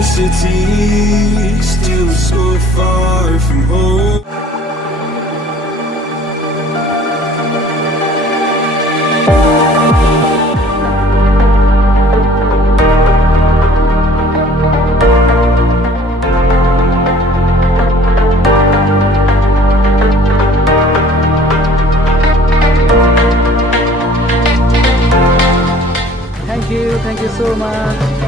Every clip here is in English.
our city, still so far from home. Thank you so much.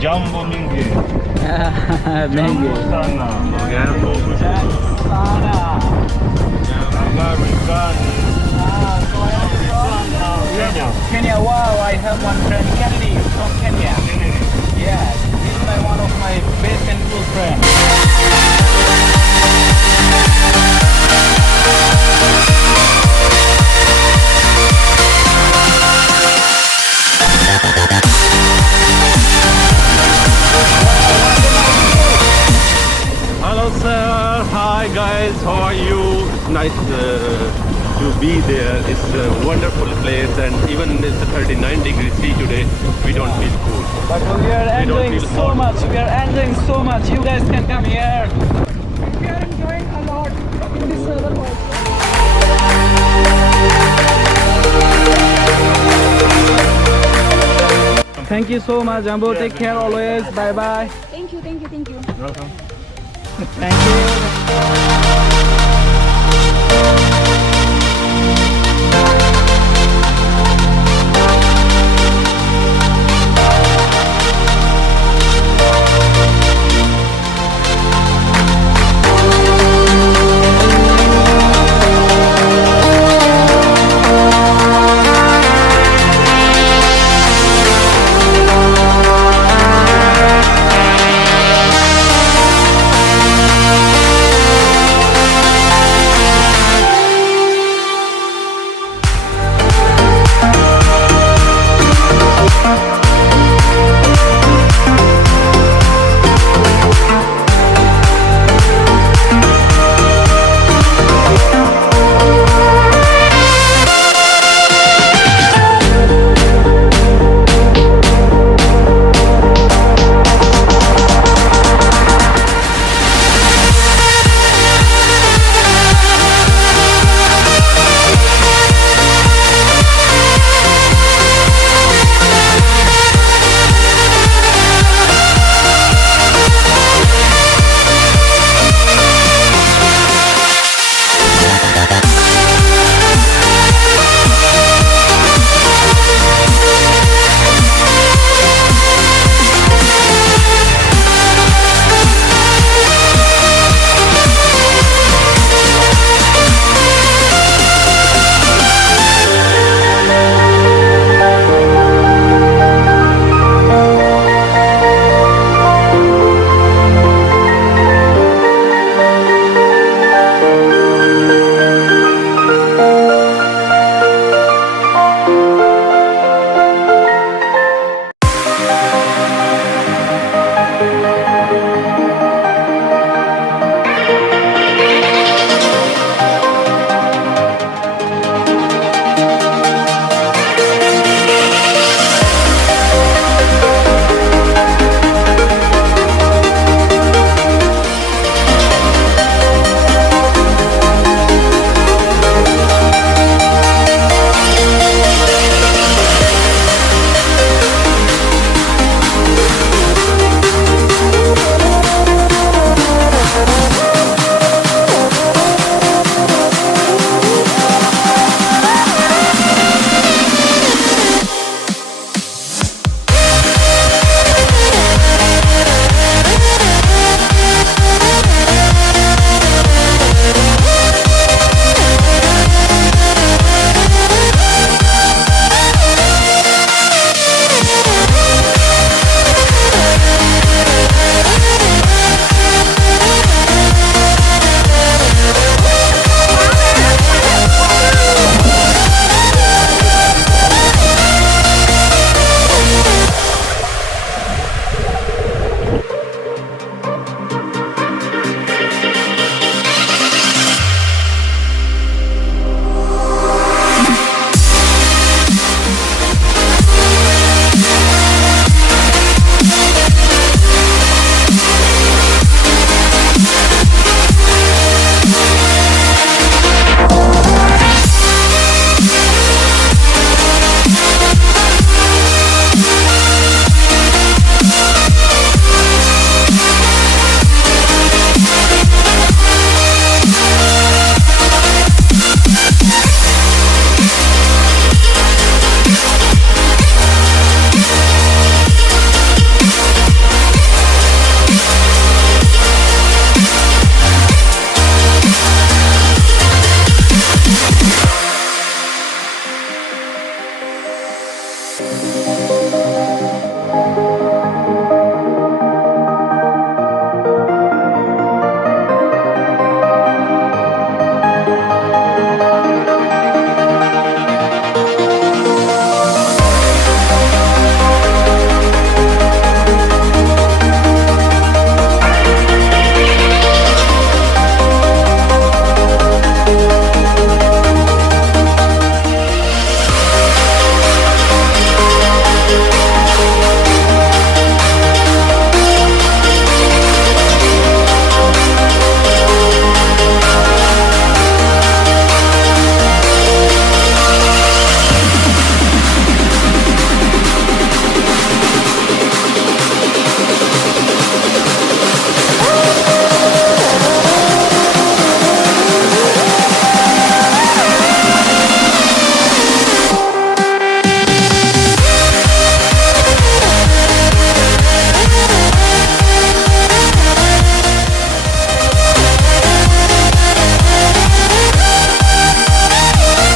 Jumbo Mingi. Mango. Sana. American. Kenya. Kenya, wow, I have one friend, Kennedy, from Kenya. Yes, he's one of my best and close friends. Hello sir, hi guys, how are you? It's nice to be there. It's a wonderful place, and even it's 39 degrees C today, we don't feel cold. But we are enjoying feel so hot. much, we are enjoying so much. You guys can come here. We are enjoying a lot in this weather also. Thank you so much, Jambo. Take care always. Bye bye. Thank you. Welcome. Thank you.